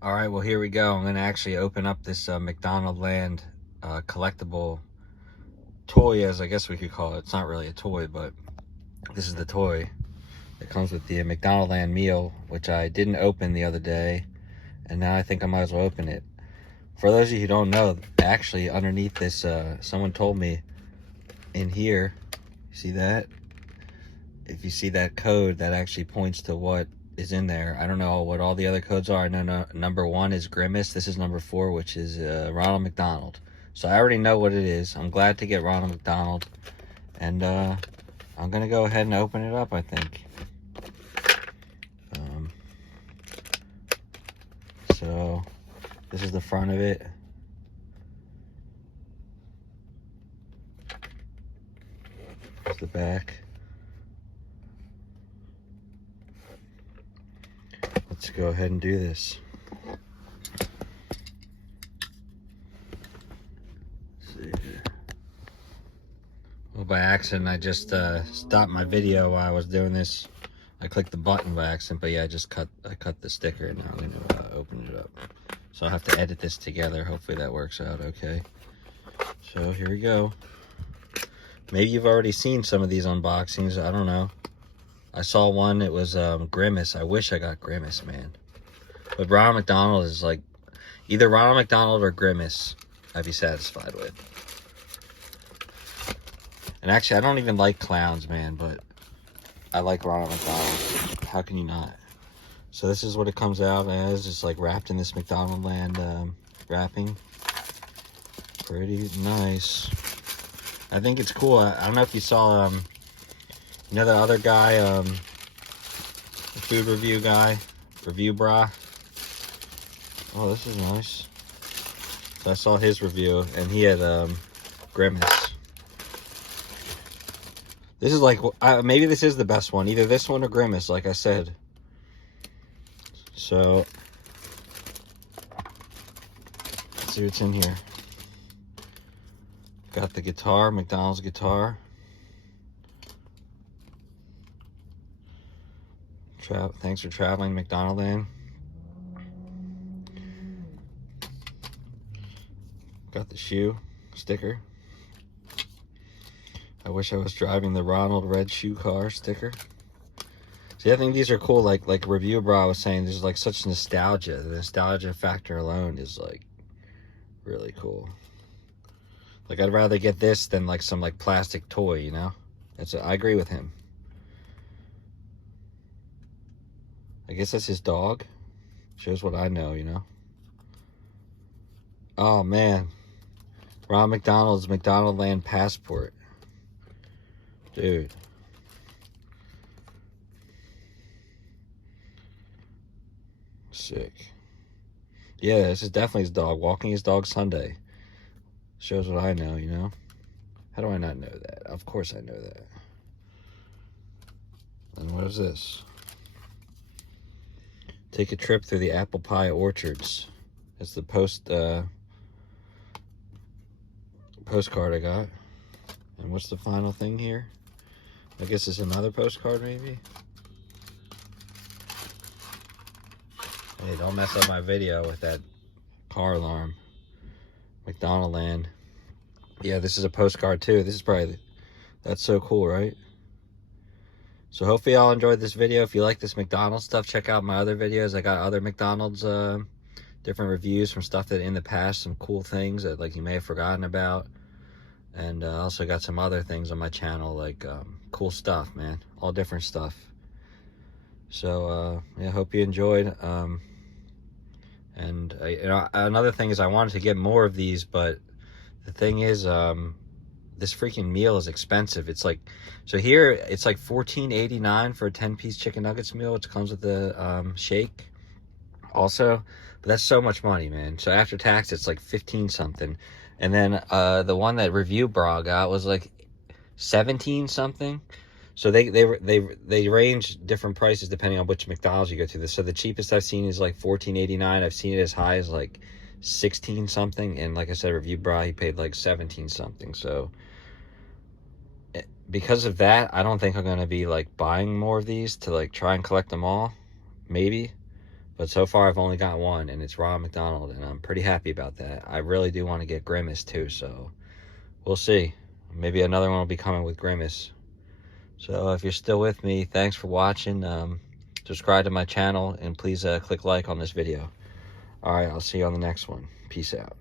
All right, well, here we go. I'm going to actually open up this McDonaldland collectible toy, as I guess we could call it. It's not really a toy, but this is the toy. It comes with the McDonaldland meal, which I didn't open the other day, and now I think I might as well open it. For those of you who don't know, actually underneath this, someone told me in here, see that? If you see that code, that actually points to what is in there. I don't know what all the other codes are. I know number 1 is Grimace. This is number 4, which is Ronald McDonald. So I already know what it is. I'm glad to get Ronald McDonald. And I'm going to go ahead and open it up, I think. So this is the front of it. Here's the back. Let's go ahead and do this. Let's see here. Well, by accident, I just stopped my video while I was doing this. I clicked the button by accident, but yeah, I cut the sticker, and now I'm gonna open it up. So I'll have to edit this together. Hopefully that works out okay. So here we go. Maybe you've already seen some of these unboxings. I don't know. I saw one. It was Grimace. I wish I got Grimace, man. But Ronald McDonald is like either Ronald McDonald or Grimace. I'd be satisfied with. And actually, I don't even like clowns, man. But I like Ronald McDonald. How can you not? So this is what it comes out as. It's like wrapped in this McDonaldland wrapping. Pretty nice. I think it's cool. I don't know if you saw, you know the other guy, the food review guy, Review Bra. Oh, this is nice. So I saw his review, and he had Grimace. This is like, maybe this is the best one. Either this one or Grimace, like I said. So, let's see what's in here. Got the guitar, McDonald's guitar. Thanks for traveling, McDonaldland. Got the shoe sticker. I wish I was driving the Ronald red shoe car sticker. See, I think these are cool. Like Review Bra was saying, there's like such nostalgia. The nostalgia factor alone is like really cool. Like, I'd rather get this than like some like plastic toy, you know? I agree with him. I guess that's his dog. Shows what I know, you know? Oh, man. Ronald McDonald's McDonaldland passport. Dude. Sick. Yeah, this is definitely his dog. Walking his dog Sunday. Shows what I know, you know? How do I not know that? Of course I know that. And what is this? Take a trip through the apple pie orchards. It's the postcard I got. And what's the final thing here? I guess it's another postcard, maybe? Hey, don't mess up my video with that car alarm. McDonaldland. Yeah, this is a postcard too. This is probably, that's so cool, right? So hopefully y'all enjoyed this video. If you like this McDonald's stuff, check out my other videos. I got other McDonald's different reviews from stuff that in the past, some cool things that like you may have forgotten about. And I also got some other things on my channel, like cool stuff, man. All different stuff. So yeah, hope you enjoyed. And you know, another thing is I wanted to get more of these, but the thing is, this freaking meal is expensive. It's like, so here it's like $14.89 for a 10-piece chicken nuggets meal, which comes with the shake also. But that's so much money, man. So after tax, it's like 15 something. And then the one that Review Bra got was like 17 something. So they range different prices depending on which McDonald's you go to. So the cheapest I've seen is like $14.89. I've seen it as high as like 16 something, and like I said, Review Bra, he paid like 17 something. So because of that, I don't think I'm gonna be like buying more of these to like try and collect them all. Maybe But so far, I've only got one, and it's Ronald McDonald, and I'm pretty happy about that. I really do want to get Grimace, too, so we'll see. Maybe another one will be coming with Grimace. So if you're still with me, thanks for watching. Subscribe to my channel, and please click like on this video. All right, I'll see you on the next one. Peace out.